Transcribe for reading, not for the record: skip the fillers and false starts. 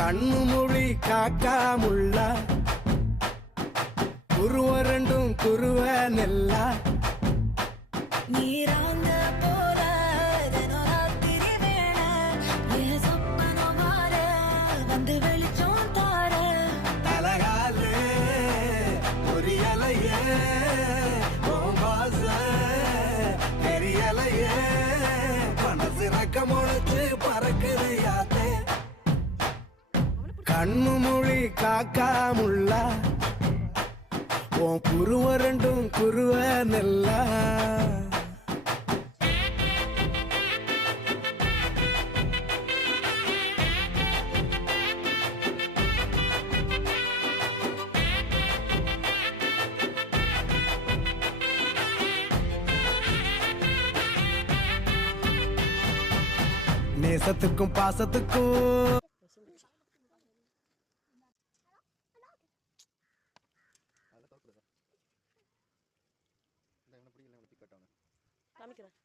கண்ணு மொழி காக்காமுள்ள குருவ ரெண்டும் குருவ நெல்லா நீராங்க போல தினராத்திரி வேண என் சொப்பனம் மாற வந்து வெளிச்சம் தார தலகாலே பொரியலையே ஓம்பாச பெரியலையே மனசு ரக்க முளைச்சு பறக்குது யாத்தே கண்ணு மொழி காக்காமுள்ள உன் குருவ ரெண்டும் குருவ நெல்லா நேசத்துக்கும் பாசத்துக்கும் காமிக்கிறேன்